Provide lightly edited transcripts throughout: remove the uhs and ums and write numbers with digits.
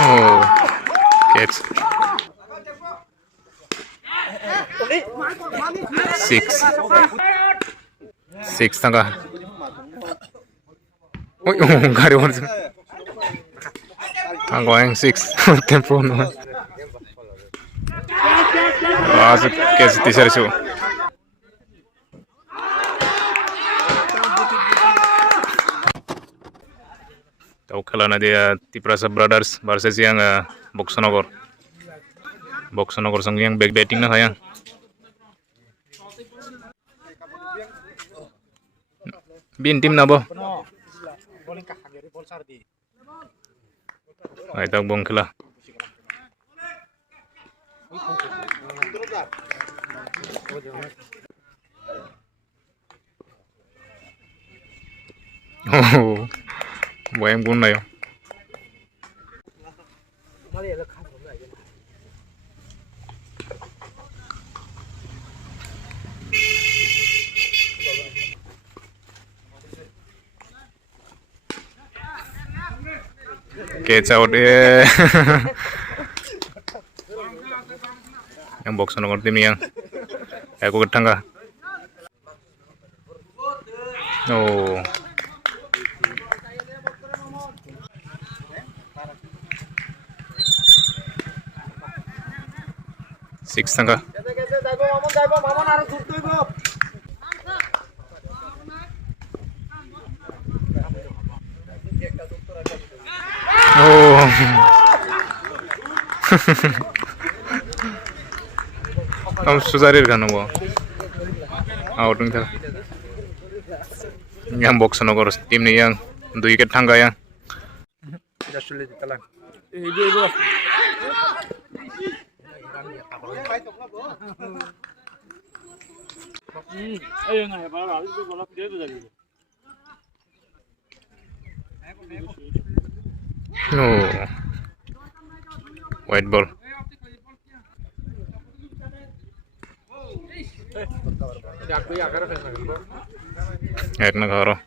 Oh, catch. 6 tangga. Oh, gak ada orang. Aku yang 6 tempo no. Masuk catch di serisu. Tahu kalau dia Tiprasa Brothers versus yang Boxonogor. Boxonogor sang yang back batting na sayang. Bin tim na bo. Ay tag bong kila. Oh, bayang pun na yun. Catch out yang Boxonogor tim yang aku ketangga. Oh. Six tangga. Oh. Kamu suzarir kan wo? Out nih yang Boxonogor tim nih yang 2 wicket tangga yang. Oh, white ball. Ek na karo.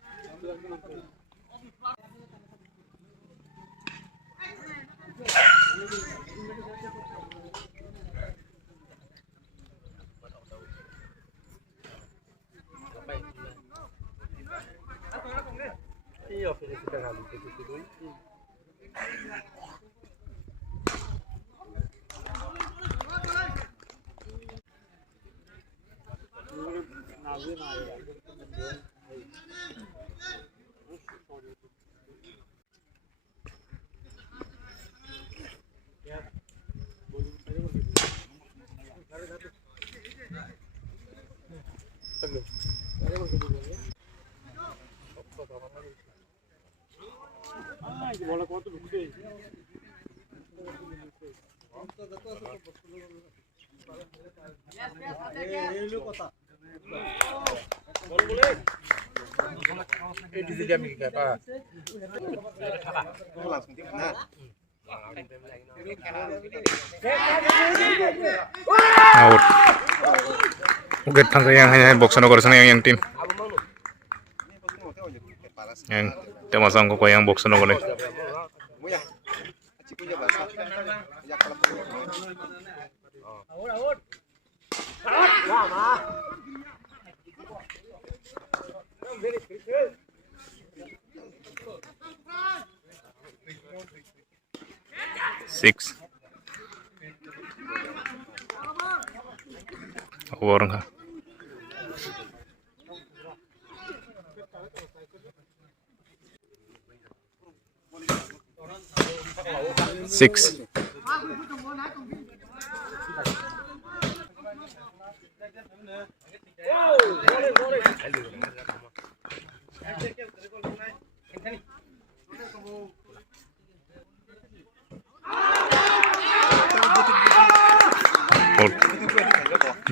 Out. Wicket tangga yang hanya Boxonogor sana yang tim. Yang temasang ko yang Boxonogor ni. Six. Over ka. Six.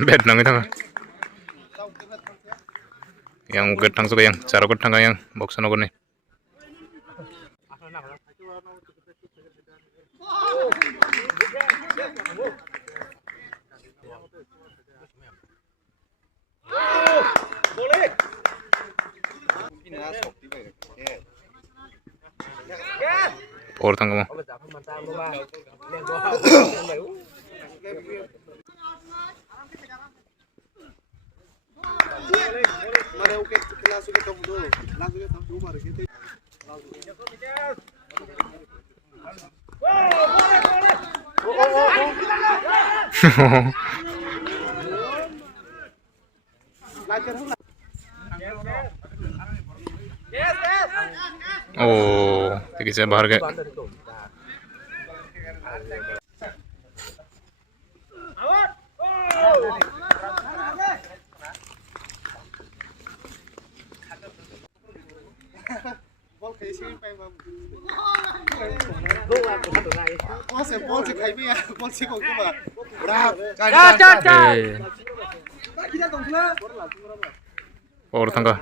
Bed nang itu yang wicket tang suka yang cara wicket tangga yang Boxonogor nih. Or tangga mo. Oh, tinggi saya bahar kayak. Or tangga.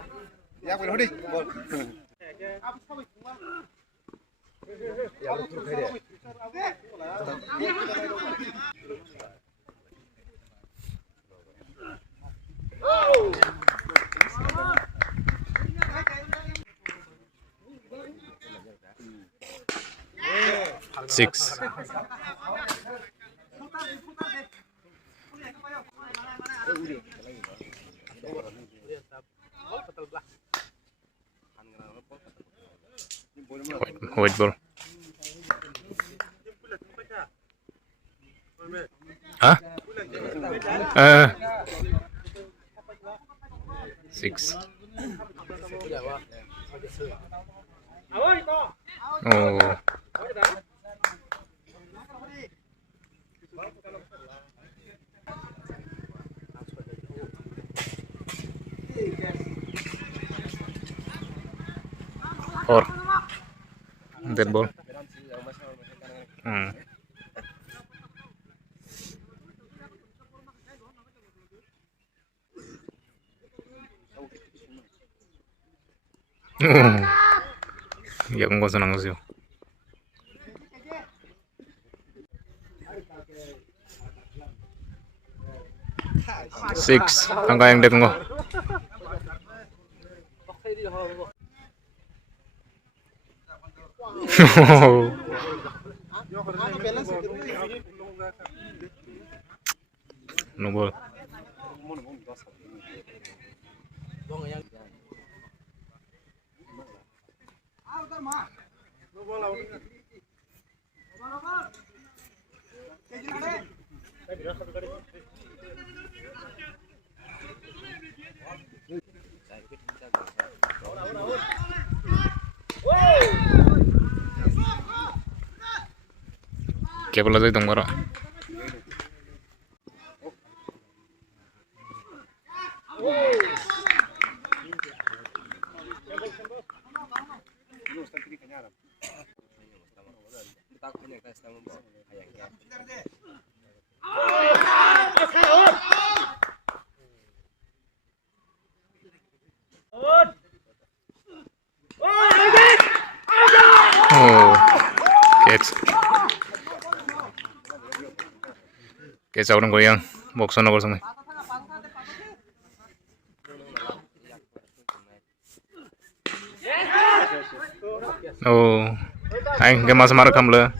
Six. White ball. Hah? Six. Oh. Or dead ball. Ya nggak senang sih. Six, angka yang dek nggak. No ball. Kaya pala tayo itong mara. Oh, catch. Catch out ng goyang. Boksan na ko sa may. Oh, ay, gak mas marah kamu.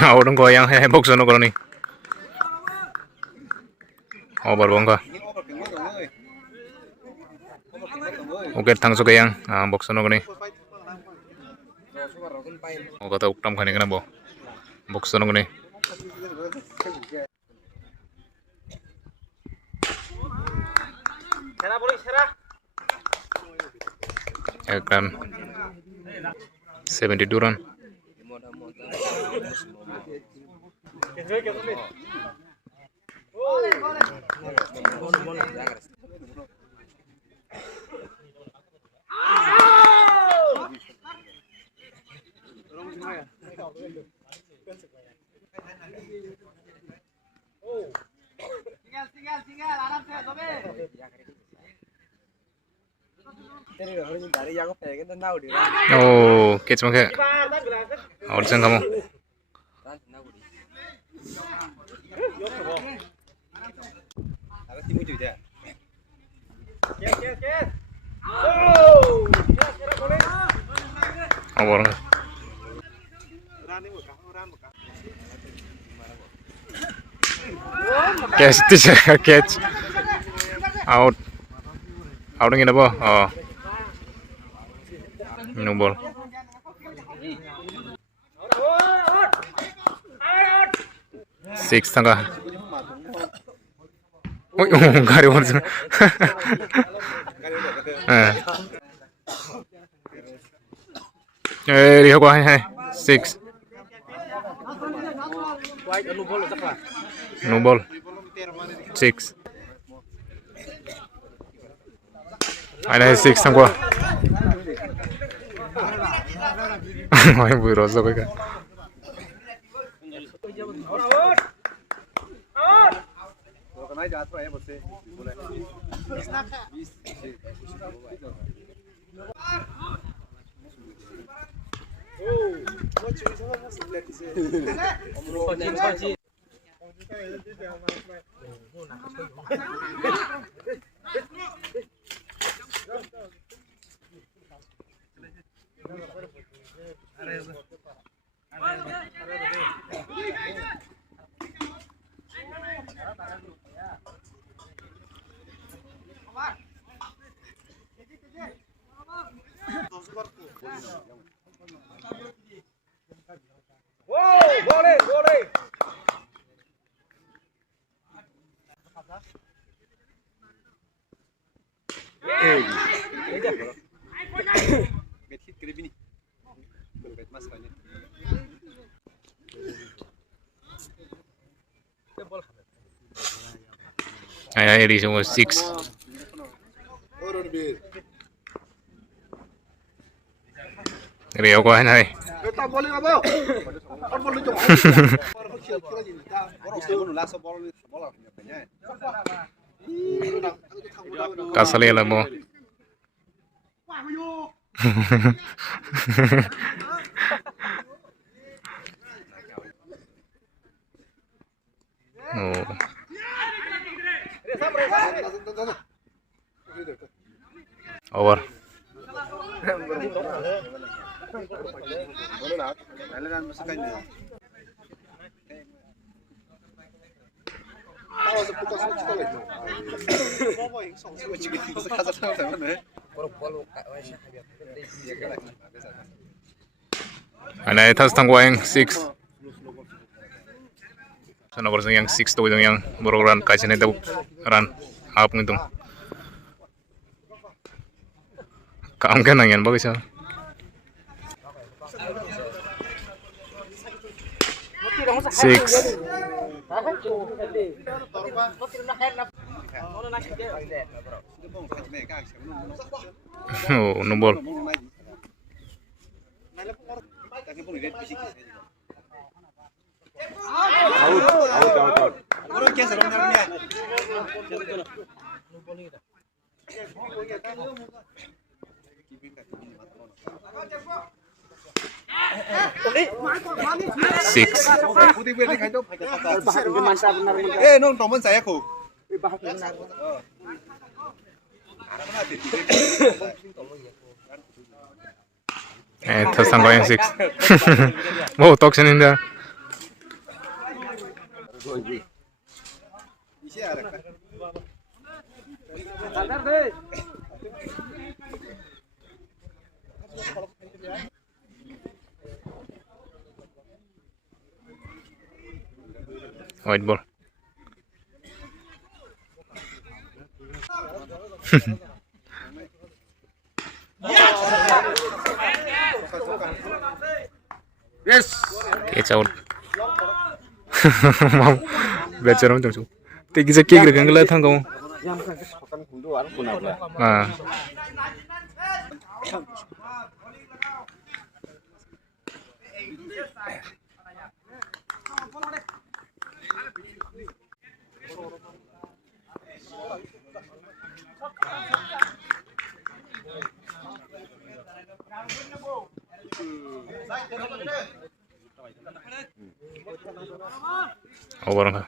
Orang goyang hebok sono kalau nih. Over bongka. Oke, tangso goyang. Box sono nih. Oh, kata uktam kan ini bo. Box sono nih. Kan 72 run. Tinggal, alam saya, sobe. Oh, catch mo kaya. Out sang kamu. Over. Catch. Out. Out ngin apa? Oh. No ball. Six tangga. Oh, gari wons. Lihat gua hai. Six. No ball. Six. Ada six tangga. Mai buiroso koi ka. Ay, ini semua six. Rio ko hai. Kasali lah mo. Oh. Over. Ana etas tangwa yang six. Sana berseng yang six tu yang beruran kacian itu run up ngitung. Kaam kan nangian bagus ya. Six. Oh, no ball. Out. Six. Nung teman saya aku. Terus tanggal yang six. Mau talk sini dah. White ball. Yes. Catch out. Mau belajar macam tu. Tegi sekali kira kenggal thang kau. Ah. Over ka.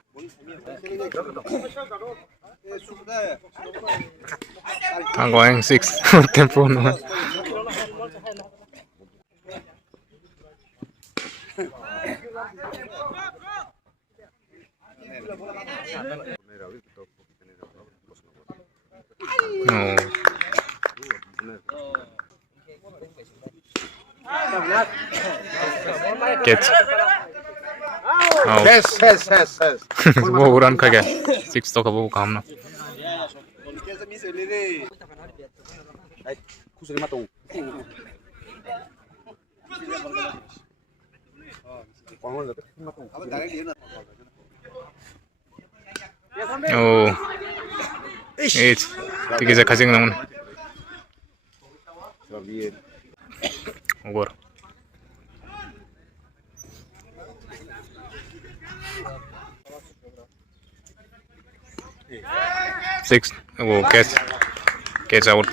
Tangko ang 6 tempo naman. No. Catch. Yes, yes, yes, yes. वो run खा गया 6 तो का वो काम ना Kesa mi selere. Ay, kusuri matong. Pangol dapat matong. Apa darang dia na? oh eight tiga je khasing namun Sabi. over 6 वो catch out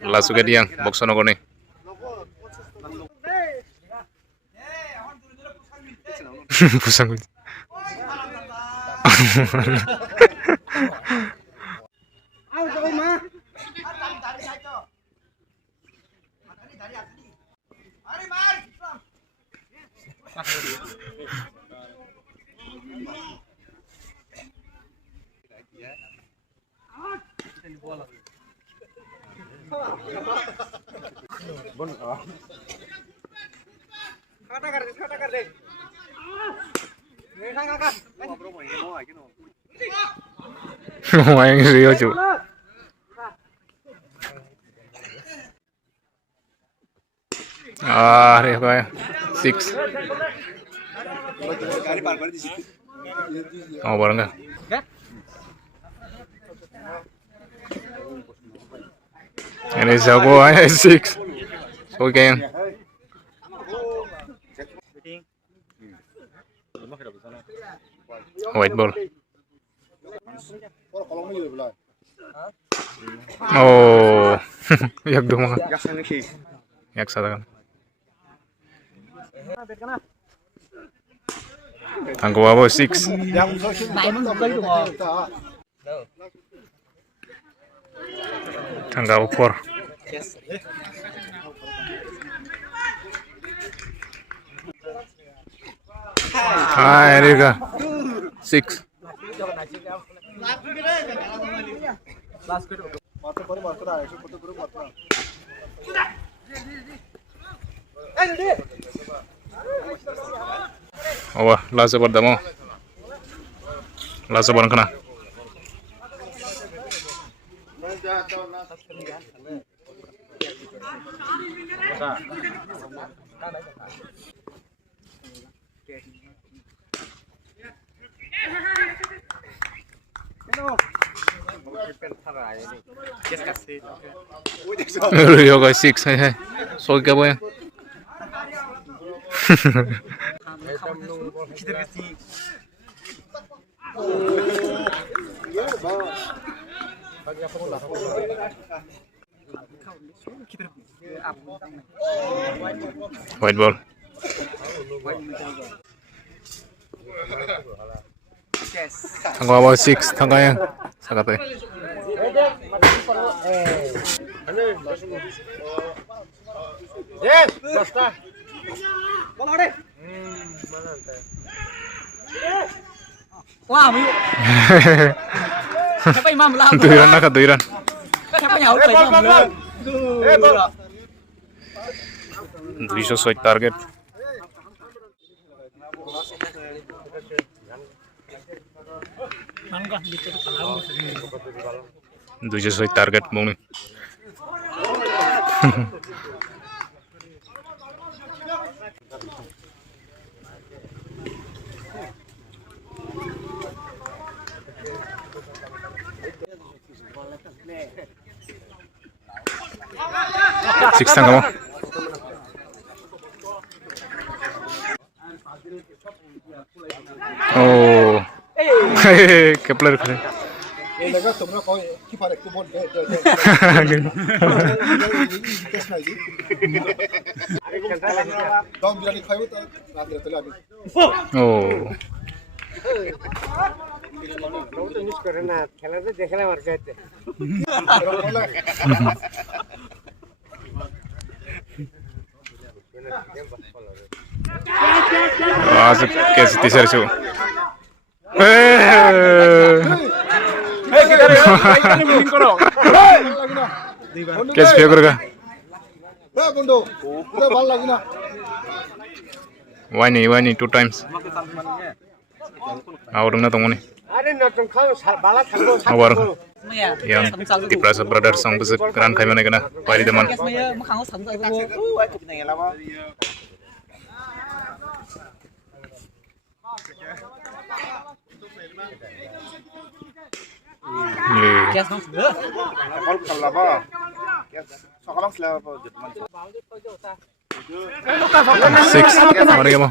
langsung ke dia Boxonogor nih pusang Bon. Kata kar de. main Rio cu अरे भाई 6 over enggak ini jago aja 6 oke white ball oh yak dong yak sada kan tangko abo 6 tangko 4 hai Erika 6 oh last over demo last over kena Rio guys 6 hai so क्या बोया white ball tangko abo 6 tangko yang sakate Yes, basta. Wah, mayo. Siapa imam lah? Duiran na ka duiran Siapa nyawa ke imam? Duisho swipe target Duisho swipe target mong six tangga mo oh Kepler kare Lega tumra ko ki farek to bol de. Kes na ji. Dom biryani খাইবো তো রাতে চলে আমি oh miss করে না খেলাতে দেখলাম আর গাইতে आज कैसे तीसरे शो कैसे फेंक करेगा এ বন্ধু পুরো ভালো লাগে না वाइनी 2 times और ना तो मुनी আরে নতুন খাও বালা থাকবো और Maya. yang Tiprasa Brothers song besar keran kami mana kena pari teman Yes, Maya. Makang usang sa ko. Yes, nang sa. Call করলাবা সকালে ছিলা six mari kamu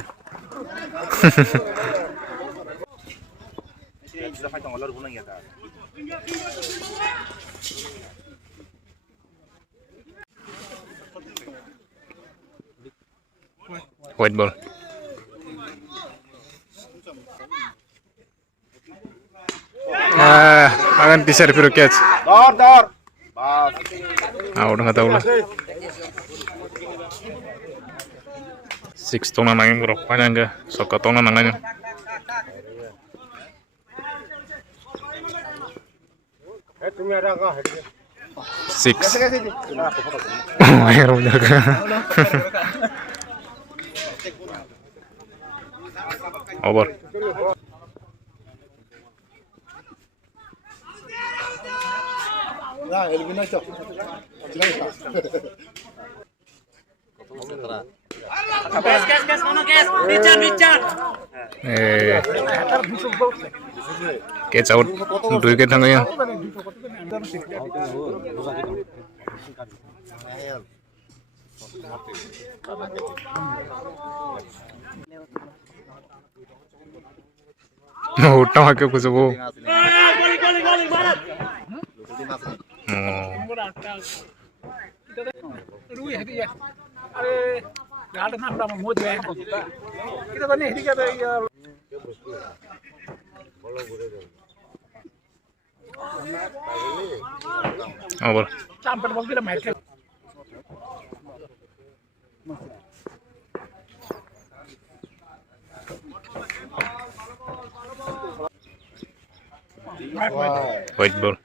white ball akan teaser biru catch দর বাস udah nggak tahu lah six tong nangin berapa panjang ke soka tong nangin তুমি আর আগা হেডে six air menjaga over না LB না তো Gas, mana gas? Bican. catch out dua wicket tangnya utangake kuch wo Rui hadi ya. Are gaada na apna moj gaye. Kita bani hadi kya ya. over Champion bol kila match. white ball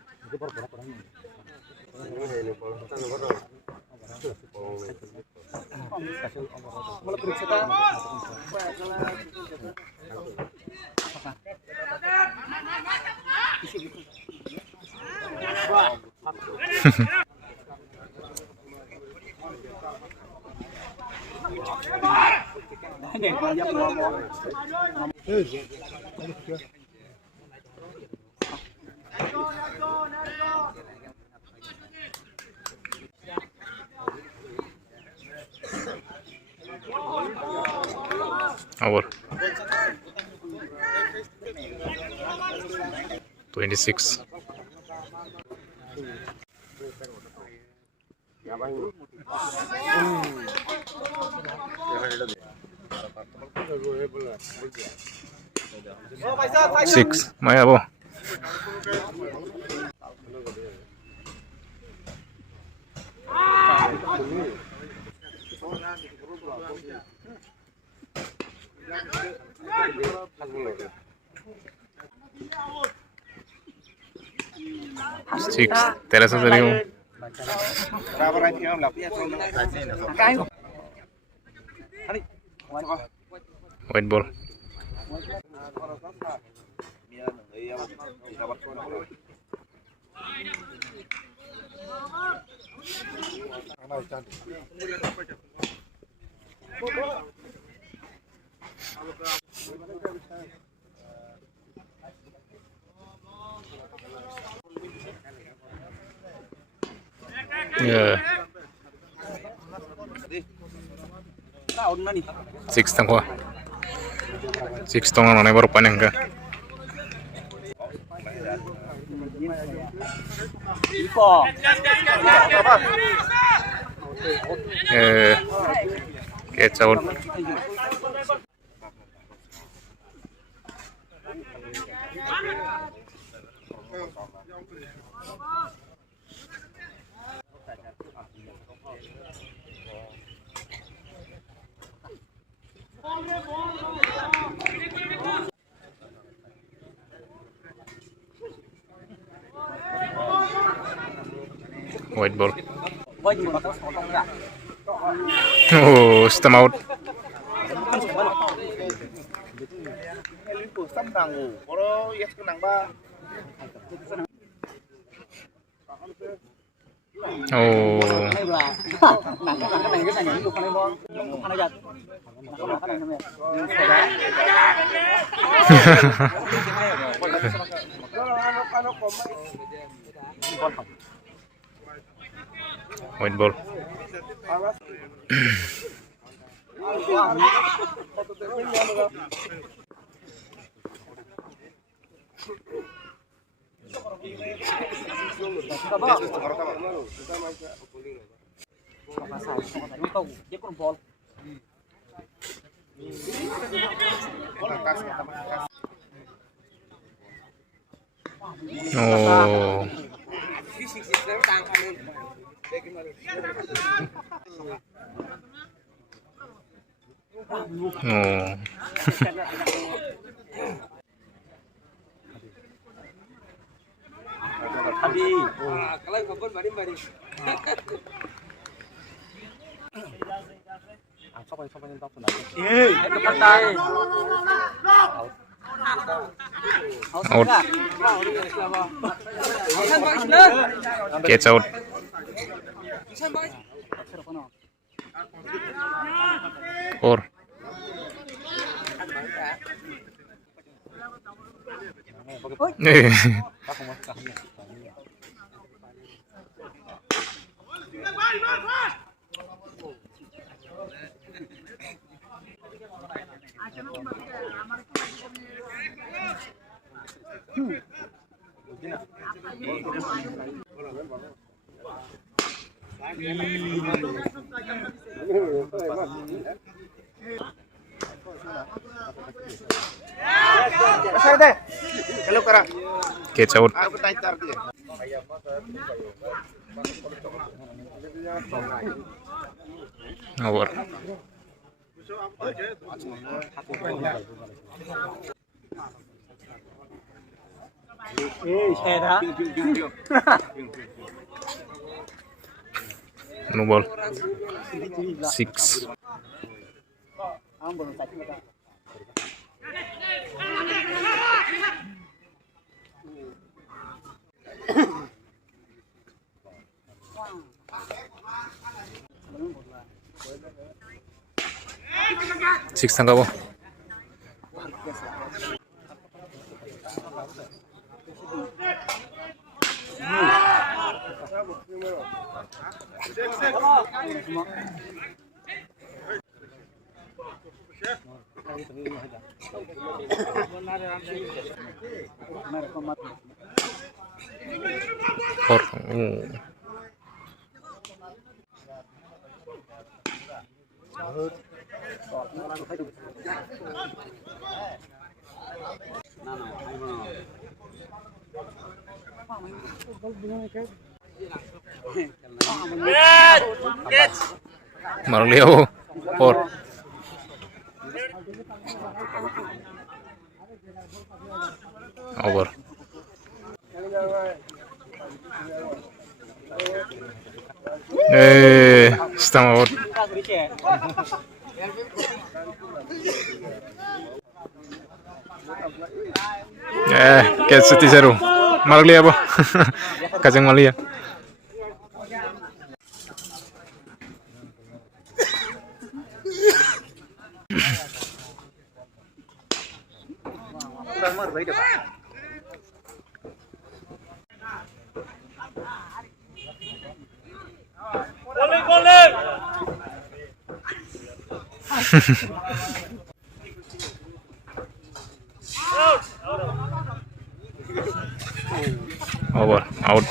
over 26 6 Maya bo six तेरह सौ तरी हूँ white ball yeah 6 tangwa 6 tong nane baru paneng ka Catch out. White ball. Voi nhưng mà tao sổ tông ra. Oh, stump out. Liverpool xăm đằng ngủ, có đó yes cái đằng ba. Oh. Này là nặng cái này những lúc này bom, không ăn được. Không cái này nè. White ball. Oh. Oh. Kalian kapan mari. Out. Catch out. Four. Saya deh. Kalau kara, Catch out. aku tanya tar dia. Over. Xe đó. No ball. Six. Không buồn sạch người ta. Six tangkap. Four. Marlio. Four. Over. Stump out. Catch 1-0. Marlio apa? Kacang Malia. Over. Out.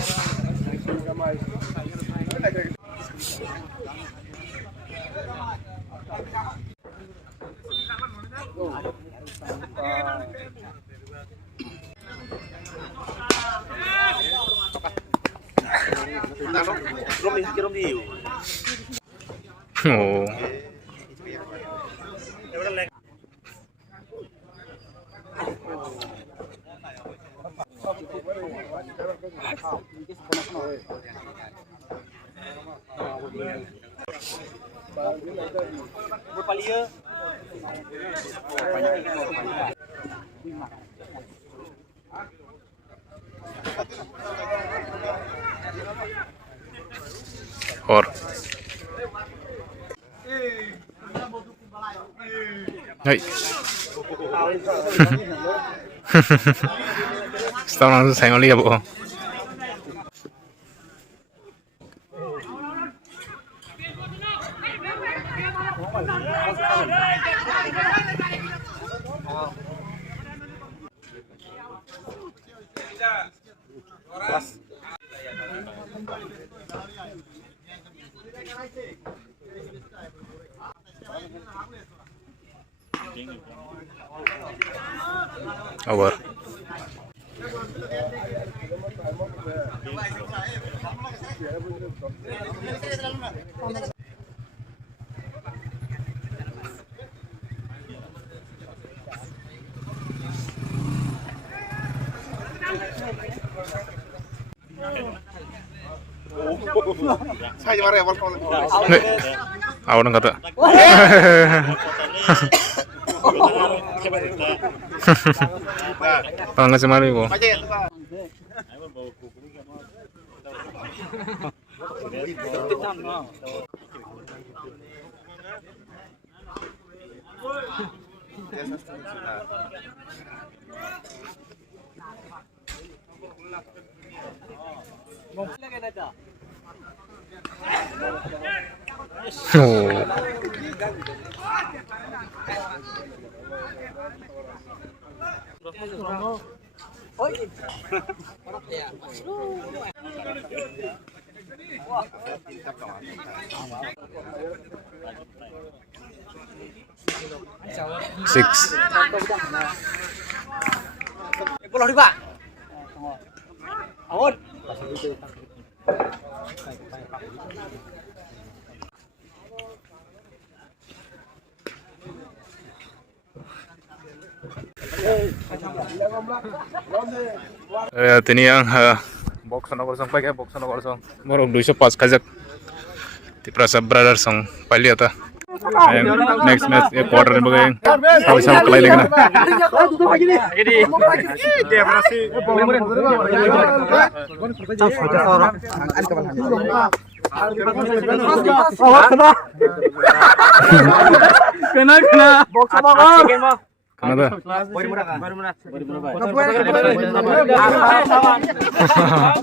Rom di. Oh. Berpalia. Or. Hai. Setelah langsung saya ngeliat bu. Over. Saya marah ya, Bang. Nih, awal kata. Tangan semari bu. Aja ya, Pak. Oh. Six. Bola di Pak. Awon. Ini yang box nomor sampai ke box nomor kosong. Baru 205 kajak. Di Prasab Brothers song pali ata. Next match quarter ni bagai. Habis sama kelai lagi na. Kena. Box nomor. Kenapa? Baru murah.